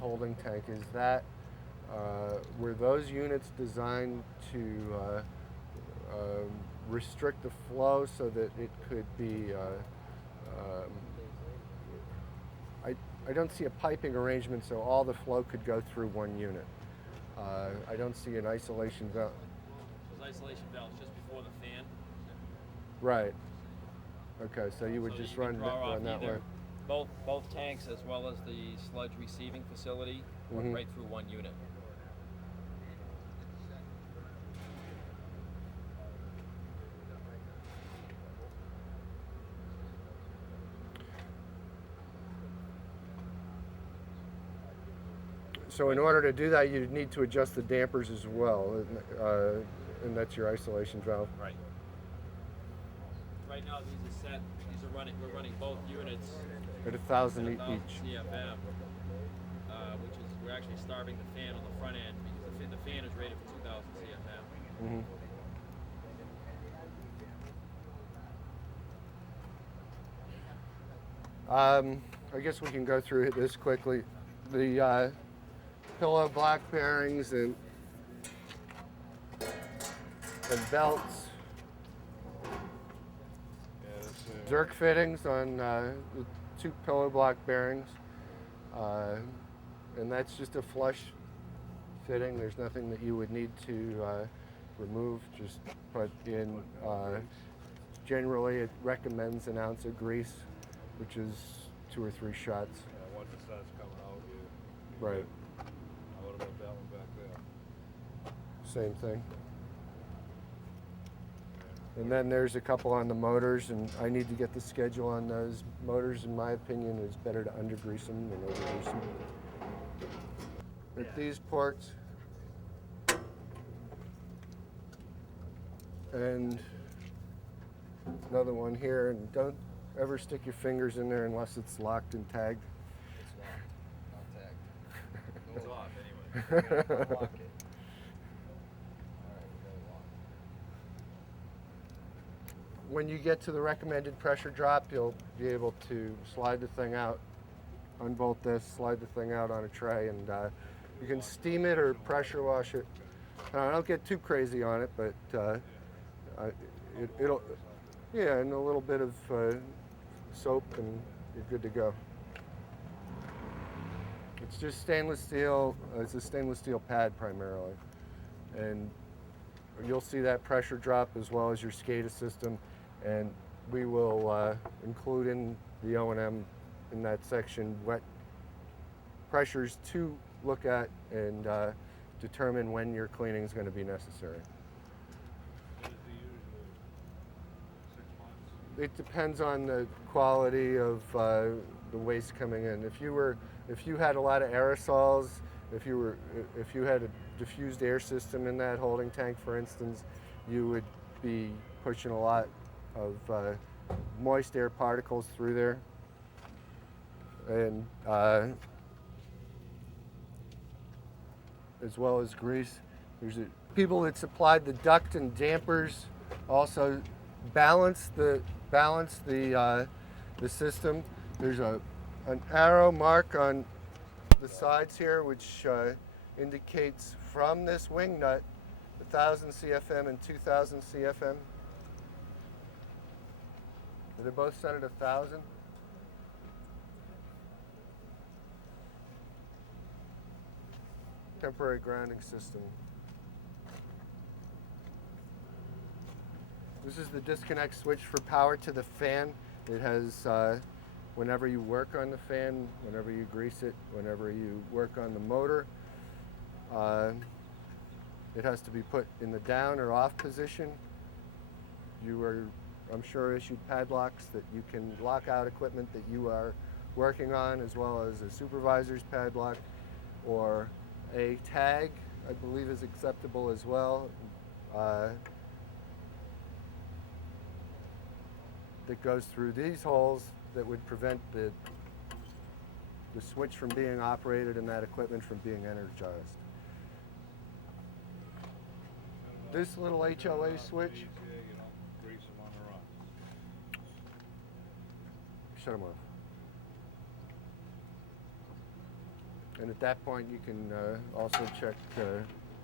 holding tank, is that were those units designed to restrict the flow so that it could be um, I don't see a piping arrangement so all the flow could go through one unit. I don't see an isolation valve. Those isolation valves just before the fan. Right. Okay, so you would So just you can run draw off that way. either both tanks as well as the sludge receiving facility right through one unit. So in order to do that, you need to adjust the dampers as well, and that's your isolation valve. Right. Right now these are set. These are running. We're running both units At 1,000 at each. 1,000 CFM, which is we're actually starving the fan on the front end because the fan is rated for 2,000 CFM. I guess we can go through this quickly. The pillow block bearings and belts, Zerk fittings on the two pillow block bearings, and that's just a flush fitting. There's nothing that you would need to remove. Just put in. Generally, it recommends an ounce of grease, which is 2 or 3 shots. Yeah, once it starts coming out, Right. What about that one back there? Same thing. And then there's a couple on the motors, and I need to get the schedule on those motors. In my opinion, it's better to undergrease them than overgrease them. At these ports, and another one here, and don't ever stick your fingers in there unless it's locked and tagged. It's locked, not tagged. It's off anyway. Lock it. When you get to the recommended pressure drop, you'll be able to slide the thing out, unbolt this, slide the thing out on a tray, and you can steam it or pressure wash it. Don't get too crazy on it, but it'll, yeah, and a little bit of soap and you're good to go. It's just stainless steel. It's a stainless steel pad primarily, and you'll see that pressure drop as well as your SCADA system, and we will include in the O&M in that section wet pressures to look at and determine when your cleaning is going to be necessary. What is the usual 6 months? It depends on the quality of the waste coming in. If you had a lot of aerosols, if you had a diffused air system in that holding tank, for instance, you would be pushing a lot of moist air particles through there, and as well as grease. There's people that supplied the duct and dampers also balance the system. There's an arrow mark on the sides here, which indicates from this wing nut 1,000 CFM and 2,000 CFM. They're both set at 1,000. Temporary grounding system. This is the disconnect switch for power to the fan. It has, whenever you work on the fan, whenever you grease it, whenever you work on the motor, it has to be put in the down or off position. You are, I'm sure, issued padlocks that you can lock out equipment that you are working on, as well as a supervisor's padlock, or a tag, I believe, is acceptable as well. That goes through these holes that would prevent the switch from being operated and that equipment from being energized. This little HOA switch, Grease them on the run. shut them off. And at that point, you can also check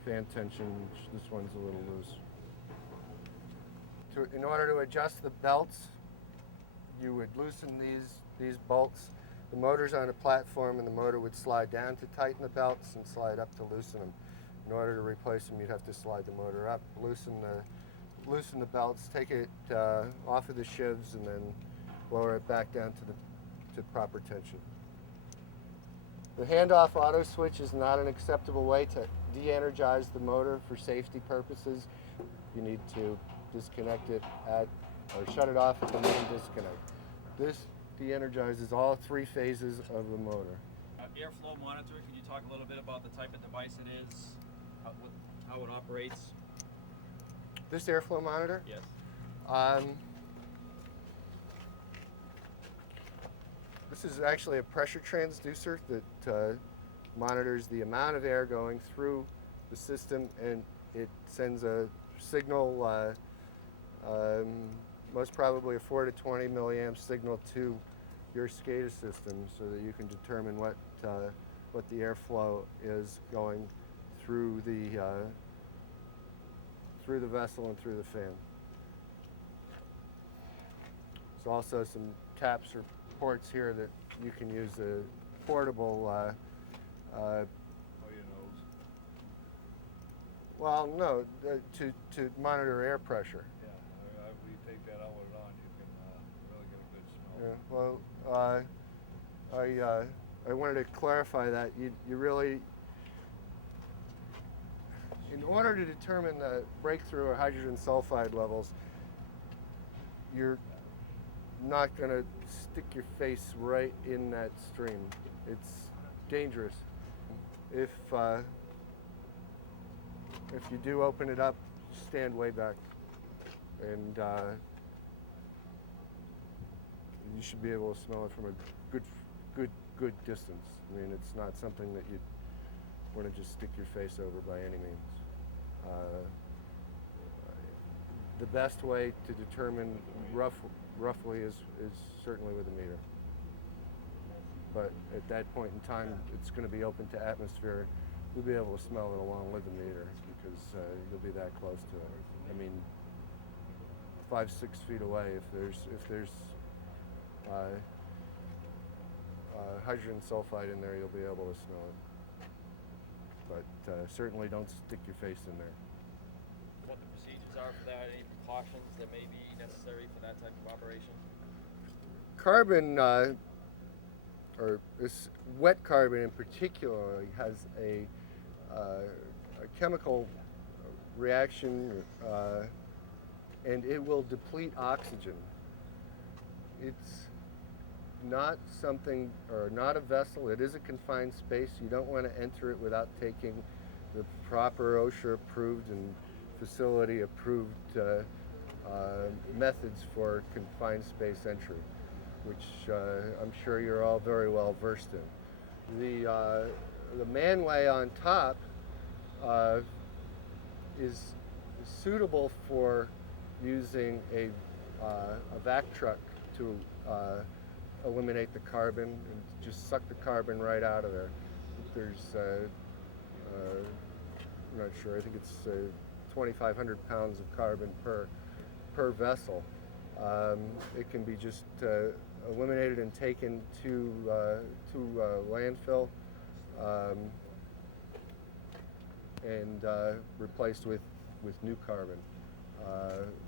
fan tension. This one's a little loose. In order to adjust the belts, you would loosen these bolts. The motor's on a platform, and the motor would slide down to tighten the belts and slide up to loosen them. In order to replace them, you'd have to slide the motor up, loosen the belts, take it off of the shivs, and then lower it back down to proper tension. The handoff auto switch is not an acceptable way to de-energize the motor for safety purposes. You need to disconnect it or shut it off at the main disconnect. This de-energizes all three phases of the motor. Airflow monitor, can you talk a little bit about the type of device it is, how it operates? This airflow monitor? Yes. This is actually a pressure transducer that monitors the amount of air going through the system, and it sends a signal, most probably a 4 to 20 milliamp signal to your SCADA system, so that you can determine what the airflow is going through the vessel and through the fan. There's also some taps or ports here that you can use a portable. Oh, your nose. Well, no, to monitor air pressure. Yeah, we take that out with it on, you can really get a good smell. Yeah, well, I wanted to clarify that you really, in order to determine the breakthrough or hydrogen sulfide levels, you're not going to stick your face right in that stream. It's dangerous. If you do open it up, stand way back, and you should be able to smell it from a good distance. I mean, it's not something that you'd want to just stick your face over by any means. The best way to determine roughly is certainly with a meter. But at that point in time, it's going to be open to atmosphere. You'll be able to smell it along with the meter because you'll be that close to it. I mean, 5-6 feet away, if there's hydrogen sulfide in there, you'll be able to smell it. But certainly don't stick your face in there. What the procedures are for that, any precautions that may be necessary for that type of operation? Carbon, or this wet carbon in particular, has a chemical reaction, and it will deplete oxygen. It's not something, or not a vessel. It is a confined space. You don't want to enter it without taking the proper OSHA approved and facility approved methods for confined space entry, which I'm sure you're all very well versed in. The manway on top is suitable for using a vac truck to eliminate the carbon and just suck the carbon right out of there. There's, I'm not sure, I think it's 2,500 pounds of carbon per vessel. It can be just eliminated and taken to landfill and replaced with new carbon.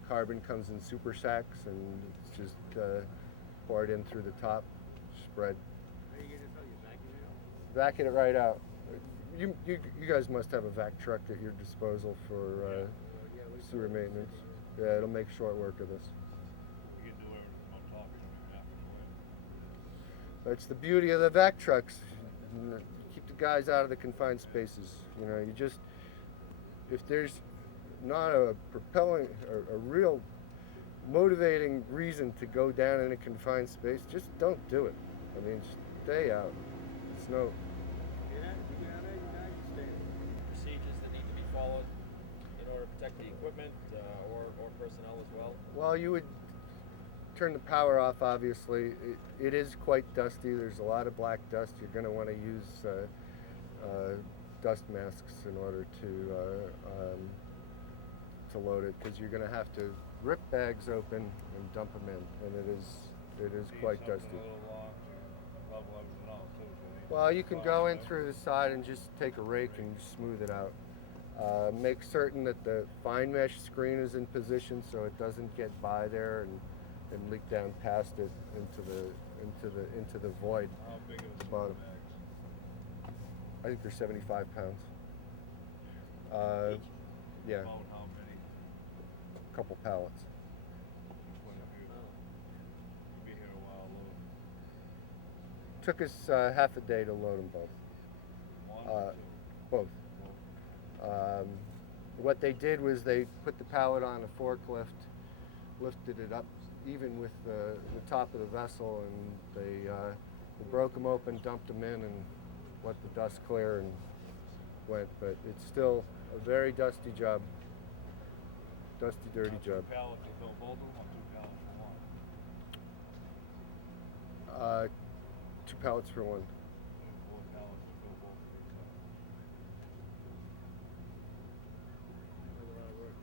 Carbon comes in super sacks, and it's just poured in through the top, spread. Vacuum it right out. You guys must have a vac truck at your disposal for sewer maintenance. Yeah, it'll make short work of this. You can do everything on top, you don't even have to go in. That's the beauty of the vac trucks. Keep the guys out of the confined spaces. You know, you just, if there's not a propelling, a real motivating reason to go down in a confined space, just don't do it. I mean, stay out. It's no. Procedures that need to be followed in order to protect the equipment or personnel as well? Well, you would turn the power off, obviously. It is quite dusty. There's a lot of black dust. You're going to want to use dust masks in order to load it, because you're going to have to rip bags open and dump them in, and it is quite dusty. A little long to level everything out too. So Well, you can go in through the side and just take a rake and smooth it out. Make certain that the fine mesh screen is in position so it doesn't get by there and leak down past it into the void. How big are the Bottom. bags? I think they're 75 pounds. Each? Yeah, About how many? a couple pallets. Which one of you? You'll be here a while, Lou. Took us half a day to load them both. One or two? Both. Both. What they did was they put the pallet on a forklift, lifted it up even with the top of the vessel, and they broke them open, dumped them in, and let the dust clear and went. But it's still a very dusty job. Dusty, dirty job. 2 pallets to fill both of them, or 2 pallets for one? 2 pallets for one. 4 pallets to fill both of these. That's a lot of work.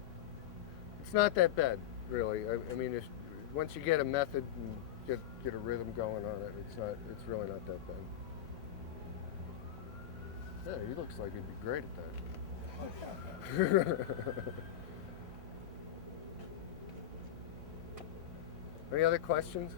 It's not that bad, really. I mean, if once you get a method and get a rhythm going on it, it's really not that bad. Yeah, he looks like he'd be great at that. Any other questions?